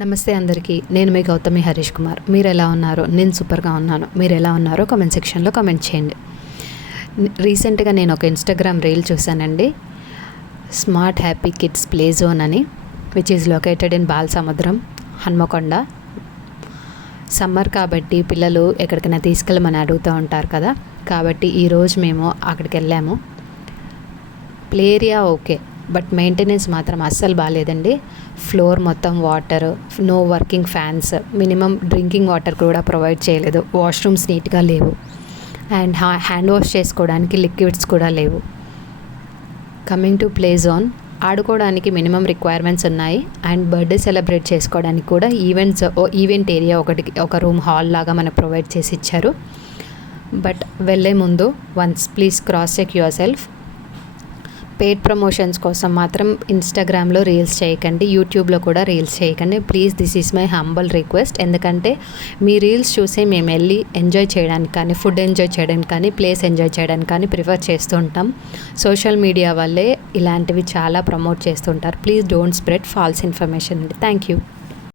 నమస్తే అందరికీ. నేను మీ గౌతమి హరీష్ కుమార్. మీరు ఎలా ఉన్నారు? నేను సూపర్గా ఉన్నాను. మీరు ఎలా ఉన్నారో కామెంట్ సెక్షన్లో కామెంట్ చేయండి. రీసెంట్గా నేను ఒక ఇన్స్టాగ్రామ్ రీల్ చూశానండి. Smart happy kids play zone అని, which is located in Balasamudram, Hanmakonda. Summer కాబట్టి పిల్లలు ఎక్కడికైనా తీసుకెళ్ళమని అడుగుతూ ఉంటారు కదా, కాబట్టి ఈరోజు మేము అక్కడికి వెళ్ళాము. Play area okay, but maintenance మాత్రం అస్సలు బాగాలేదండి. ఫ్లోర్ మొత్తం water, no working fans, minimum drinking water కూడా ప్రొవైడ్ చేయలేదు. వాష్రూమ్స్ నీట్గా లేవు, అండ్ హ్యాండ్ వాష్ చేసుకోవడానికి లిక్విడ్స్ కూడా లేవు. కమింగ్ టు ప్లే జోన్, ఆడుకోవడానికి మినిమం రిక్వైర్మెంట్స్ ఉన్నాయి, అండ్ బర్త్డే సెలబ్రేట్ చేసుకోవడానికి కూడా ఈవెంట్ ఏరియా ఒక రూమ్ హాల్ లాగా మనకు ప్రొవైడ్ చేసి ఇచ్చారు. బట్ వెళ్ళే ముందు once please cross check yourself. Paid promotions కోసం మాత్రం ఇన్స్టాగ్రామ్లో రీల్స్ చేయకండి, యూట్యూబ్లో కూడా రీల్స్ చేయకండి please. This is my humble request. ఎందుకంటే మీ రీల్స్ చూసి మేము వెళ్ళి ఎంజాయ్ చేయడానికి కానీ, ఫుడ్ ఎంజాయ్ చేయడానికి కానీ, ప్లేస్ ఎంజాయ్ చేయడానికి కానీ ప్రిఫర్ చేస్తూ ఉంటాం. సోషల్ మీడియా వల్లే ఇలాంటివి చాలా ప్రమోట్ చేస్తుంటారు. Please don't spread false information అండి. Thank you.